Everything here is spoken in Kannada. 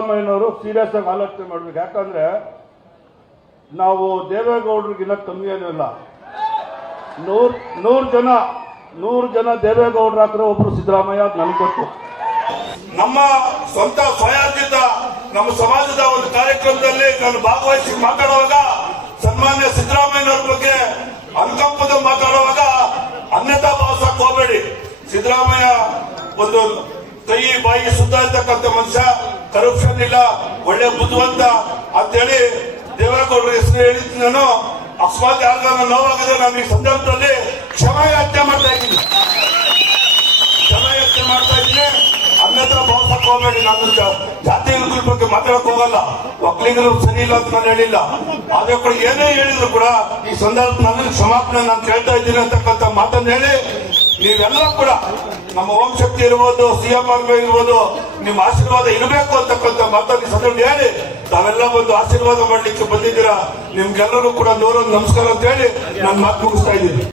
ಸಿದ್ದರಾಮಯ್ಯನವರು ಸೀರಿಯಸ್ ಆಗಿ ಆಲೋಚನೆ ಮಾಡ್ಬೇಕು. ಯಾಕಂದ್ರೆ ನಾವು ದೇವೇಗೌಡರಿಗಿನ್ನ ಕಮ್ಮಿ ಏನೂ ಇಲ್ಲ. 100 ಜನ ದೇವೇಗೌಡರು ಹಾಕಿದ್ರೆ ಒಬ್ರು ಸಿದ್ದರಾಮಯ್ಯ, ಅದು ನನಗೆ ಗೊತ್ತು. ನಮ್ಮ ಸ್ವಂತ ಸ್ವಯಾರ್ಜಿತ ನಮ್ಮ ಸಮಾಜದ ಒಂದು ಕಾರ್ಯಕ್ರಮದಲ್ಲಿ ನಾನು ಭಾಗವಹಿಸಿ ಮಾತಾಡುವಾಗ ಸನ್ಮಾನ್ಯ ಸಿದ್ದರಾಮಯ್ಯನವ್ರ ಬಗ್ಗೆ ಅನುಕಂಪದ ಮಾತಾಡುವಾಗ ಅನ್ಯತಾ ಭಾವಿಸಕ್ಕೆ ಹೋಗಬೇಡಿ. ಸಿದ್ದರಾಮಯ್ಯ ಒಂದು ಕೈ ಬಾಯಿ ಸುತ್ತ ಇರ್ತಕ್ಕಂಥ ಮನುಷ್ಯ, ಕರಪ್ಷನ್ ಇಲ್ಲ, ಒಳ್ಳೆ ಬುದ್ಧಿವಂತ ಅಂತೇಳಿ ದೇವೇಗೌಡರ ಹೆಸರು ಹೇಳಿದ್ದು. ನಾನು ಅಕಸ್ಮಾತ್ ಯಾರಿಗಾರ ನೋವಾಗಿದೆ ನಾನು ಈ ಸಂದರ್ಭದಲ್ಲಿ ಕ್ಷಮೆಯಾಚನೆ ಮಾಡ್ತಾ ಇದ್ದೀನಿ. ಅನ್ಯತ್ರ ಭಾವಿಸಕ್ ಹೋಗಬೇಡಿ. ನಾನು ಜಾತಿಗಳ ಬಗ್ಗೆ ಮಾತಾಡಕ್ ಹೋಗಲ್ಲ, ಒಕ್ಕಲಿಗರು ಸರಿ ಇಲ್ಲ ಅಂತ ನಾನು ಹೇಳಿಲ್ಲ. ಆದ್ರೆ ಕೂಡ ಏನೇ ಹೇಳಿದ್ರು ಕೂಡ ಈ ಸಂದರ್ಭ ನನ್ನ ಕ್ಷಮಾಪಣೆ ನಾನು ಕೇಳ್ತಾ ಇದ್ದೀನಿ ಅಂತಕ್ಕಂಥ ಮಾತನ್ನು ಹೇಳಿ, ನೀವೆಲ್ಲ ಕೂಡ ನಮ್ಮ ಓಂ ಶಕ್ತಿ ಇರ್ಬೋದು, ಸಿಎಂಆರ್ ಇರ್ಬೋದು, ನಿಮ್ಮ ಆಶೀರ್ವಾದ ಇರಬೇಕು ಅಂತಕ್ಕಂಥ ಮಾತನ್ನು ಸಂದರ್ಭ ಹೇಳಿ ತಾವೆಲ್ಲ ಬಂದು ಆಶೀರ್ವಾದ ಮಾಡ್ಲಿಕ್ಕೆ ಬಂದಿದ್ದೀರಾ. ನಿಮ್ಗೆಲ್ಲರೂ ಕೂಡ 100 ನಮಸ್ಕಾರ ಅಂತ ಹೇಳಿ ನಾನು ಮಾತು ಮುಗಿಸ್ತಾ ಇದ್ದೀನಿ.